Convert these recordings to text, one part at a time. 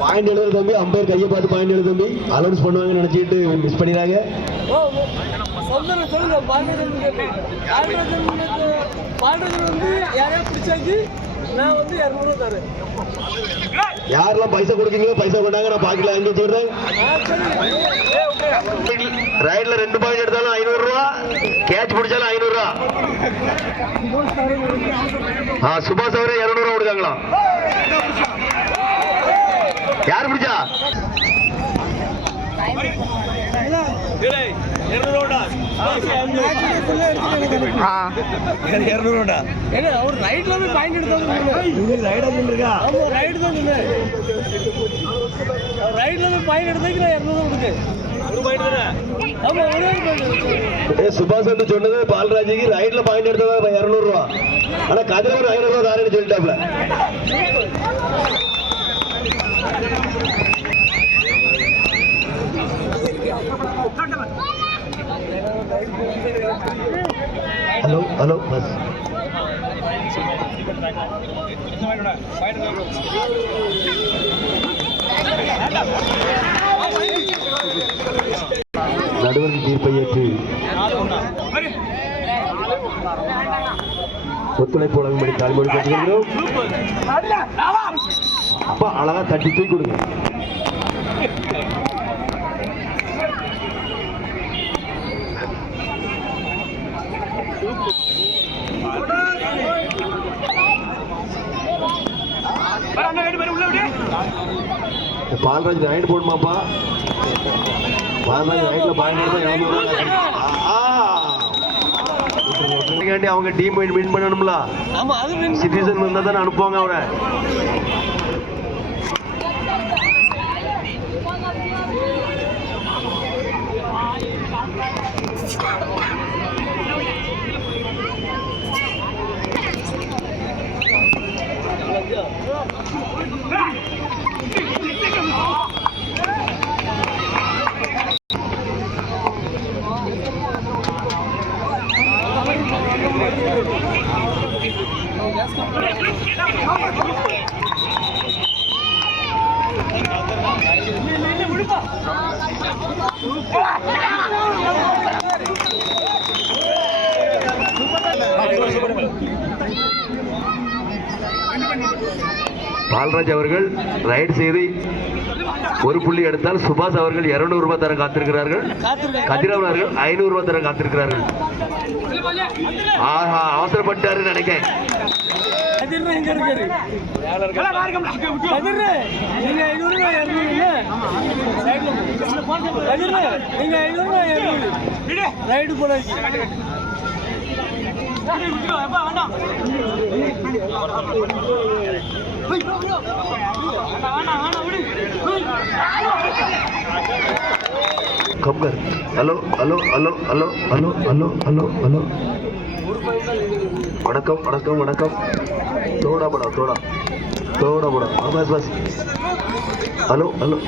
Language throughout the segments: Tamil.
பாயிண்ட் எழுதுற தம்பி, அம்பையர் கையை பார்த்து பாயிண்ட் எழுது தம்பி. அலௌன்ஸ் பண்ணுவாங்கன்னு நினைச்சிட்டு மிஸ் பண்ணிடுறாங்க. யாரெல்லாம் பைசா கொடுக்கீங்களோ பைசா கொண்டாங்க, நான் பாக்கெட்ல அங்கே வச்சுடுறேன். ரைட்ல 2 பாயிண்ட் எடுத்தாலும் 500 ரூபா, கேட்ச் பிடிச்சாலும் 500 ரூபா. சுபாஷ் அவரே 200 ரூபா கொடுக்காங்களா? யார் பிடிச்சா? சுபாஷ் சொன்னது பால்ராஜிக்கு ரைட்ல பாயிண்ட் எடுத்ததா 200 ரூபா. ஆனா கதிரவன் 500 ரூபா தாரேன்னு சொல்லிட்டாப்ல. ஹலோ ஹலோ பஸ் நடுவரின் தீர்ப்பை ஏற்று ஒத்துழைப்பு வழங்கும்படி தாழ்மொழி கேட்டுக்கிறோம். அப்பா அழகா தட்டி தூக்கி கொடுங்க. பால்ராஜ் ரைட் போடுமாப்பா. பால்ராஜ் ரைட்ல பாயிண்ட் அவங்க டீம் வின் பண்ணணும்ல. சிட்டிசன் வந்தா தானே அனுப்புவாங்க அவரை. பால்ராஜ் அவர்கள் ரைட் செய்து ஒரு புள்ளி எடுத்தால் சுபாஷ் அவர்கள் 200 ரூபாய் தர காத்திருக்கிறார்கள். கதிரவன் அவர்கள் 500 ரூபாய் தர காத்திருக்கிறார்கள். ஆஹா, அவசரப்பட்டாரு நினைக்கிறேன். कमगर hello hello hello hello hello hello hello hello वणकम वणकम वणकम थोड़ा बड़ा थोड़ा थोड़ा बड़ा बस बस हेलो हेलो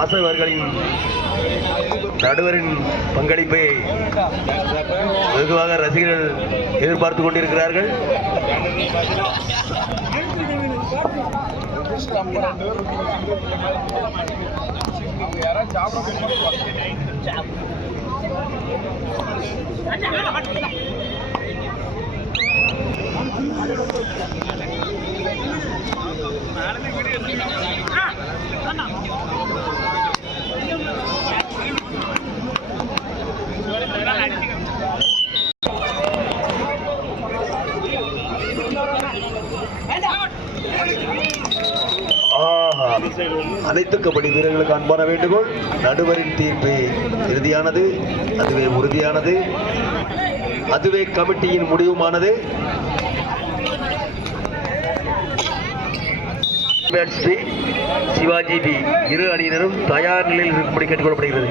ஆசைவர்களின் நடுவரின் பங்களிப்பை வெகுவாக ரசிகர்கள் எதிர்பார்த்து கொண்டிருக்கிறார்கள். அனைத்து கபடி வீரர்களுக்கு அன்பான வேண்டுகோள். நடுவரின் தீர்ப்பு இறுதியானது, அதுவே உறுதியானது, அதுவே கமிட்டியின் முடிவுமானது. சிவாஜி டி இரு அணியினரும் தயார் நிலையில் இருக்கும்படி கேட்டுக்கொள்ளப்படுகிறது.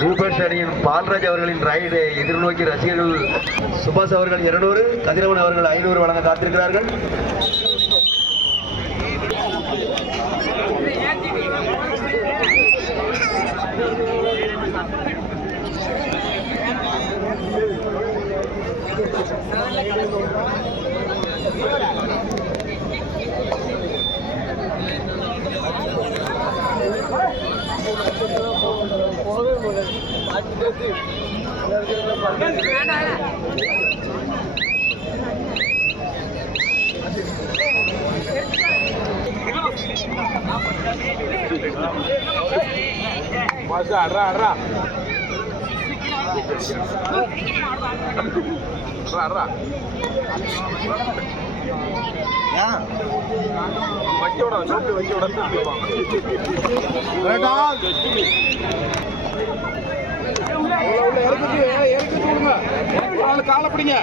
ரூபர்ஸ் அணியின் பால்ராஜ் அவர்களின் ரைடை எதிர்நோக்கி ரசிகர்கள் சுபாஷ் அவர்கள் 200, கதிரவன் அவர்கள் 500 வழங்க காத்திருக்கிறார்கள். காலை பிடிங்க.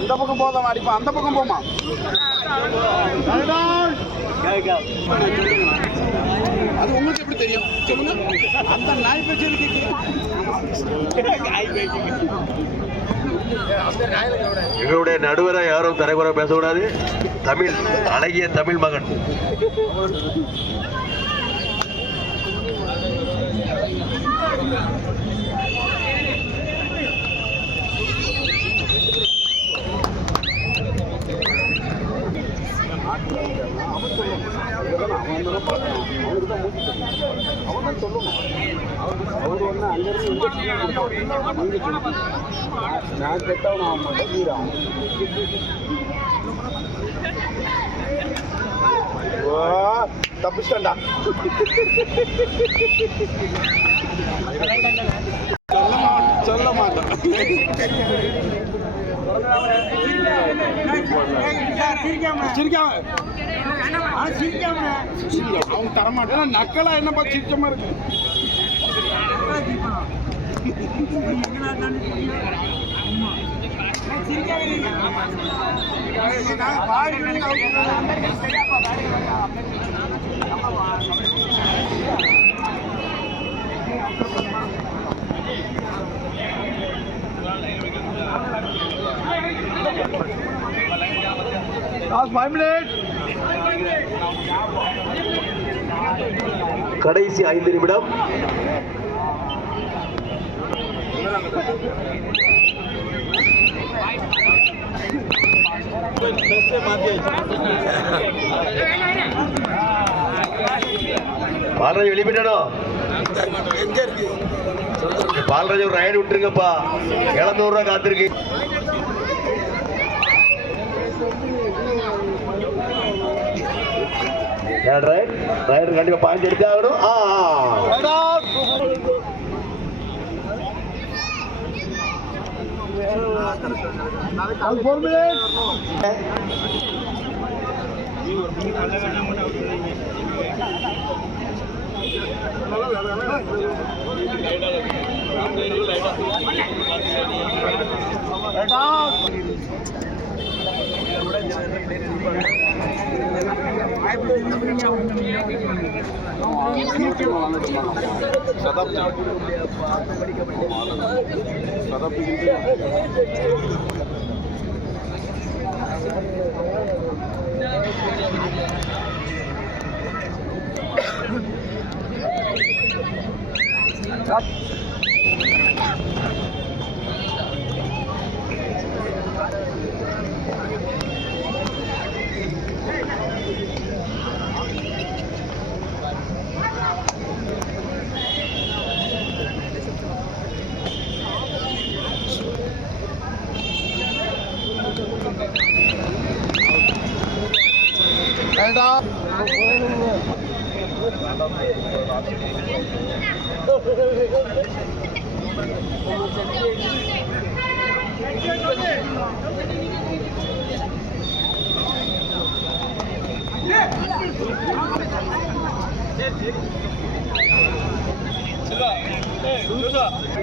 இந்த பக்கம் போதாமா அடிப்பா, அந்த பக்கம் போமா. அது உங்களுக்கு எப்படி தெரியும் சொல்லுங்க. அந்த நாய் பேச்சு எங்களுடைய நடுவரை யாரும் தரைக்குறை பேசக்கூடாது. தமிழ் அழகிய தமிழ் மகன் அவன் சொல்லணும். அவர் ஒன்று அங்கிருந்து நான் கெட்டவன் ஆக மாட்டேன். வீரான் தப்பிச்சிட்டா. சொல்ல மாட்டேன். அவங்க தரமாட்டேன். நக்கலா என்னப்பா சிரிச்சமா இருக்கு. கடைசி 5 நிமிடம். பால்ராஜ் வெளிப்பட்டோ. பால்ராஜ் ஒரு ரைடு விட்டுருங்கப்பா. 700 ரூபாய் காத்திருக்கு. ரைடர் கண்டிப்பா பாயிண்ட் எடுத்தே ஆகணும்.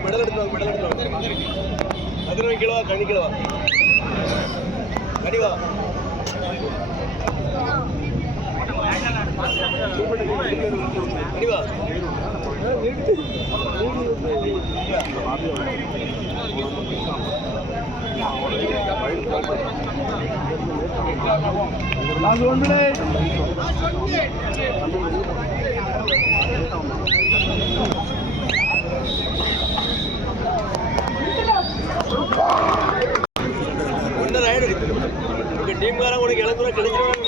மெடல் எடுத்து அதிரவை கிலோவா கனி கிலோவா கனிவா கனிவா last 1 minute. ஒன்னு ரைடு உங்க டீம் காரங்க உனக்கு இளங்குற கிடைச்சிரும்.